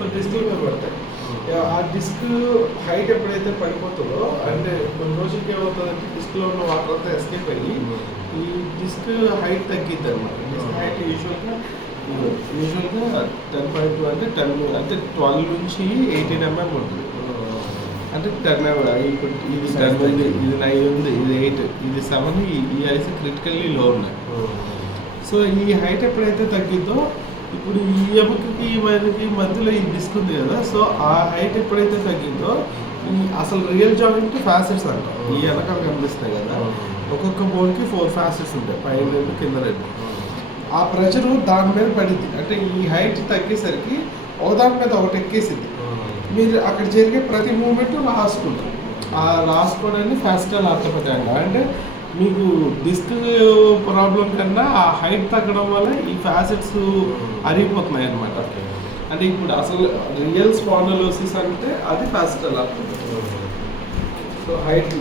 So డిస్కుల మీద పడతాయి. ఆ డిస్క్ హైట్ ఎప్పుడైతే పడిపోతుందో అంటే కొన్ని రోజులకి ఏమవుతుందంటే డిస్క్లో ఉన్న వాటర్ అంతా ఎస్కేప్ అయ్యి ఈ డిస్క్ హైట్ తగ్గిద్ది అనమాట. డిస్క్ హైట్ యూజువల్గా 10.2 అంటే 12 నుంచి 18 mm ఉంటుంది. అంటే 10 ఇప్పుడు ఇది 10 ఉంది, ఇది 9 ఉంది, ఇది 8, ఇది 7, ఈ ఐస్ క్రిటికల్లీ లో ఉన్నాయి. సో ఈ హైట్ ఎప్పుడైతే తగ్గిద్దో ఇప్పుడు ఈ ఎముకకి మనకి మధ్యలో ఈ డిస్క్ ఉంది కదా, సో ఆ హైట్ ఎప్పుడైతే తగ్గిందో ఈ అసలు రియల్ జాయింట్ ఫ్యాసెట్స్ అంటాం. ఈ వెనకాల కనిపిస్తున్నాయి కదా, ఒక్కొక్క బోన్కి 4 ఫ్యాసెట్స్ ఉంటాయి, పైన 2 కింద 2. ఆ ప్రెషరు దాని మీద పడింది. అంటే ఈ హైట్ తగ్గేసరికి ఒకదాని మీద ఒకటి ఎక్కేసింది. మీరు అక్కడ జరిగే ప్రతి మూమెంట్ రాసుకుంటారు. ఆ రాసుకోవడాన్ని ఫ్యాస్టల్ ఆర్థోపెడిక్ అంటే మీకు డిస్క్ ప్రాబ్లం కన్నా ఆ హైట్ తగ్గడం వల్ల ఈ ఫ్యాసెట్స్ అరిగిపోతున్నాయి అన్నమాట. అంటే ఇప్పుడు అసలు రియల్ స్పాండిలోసిస్ అంటే అది ఫ్యాస్టల్ ఆర్థోపెడిక్. So height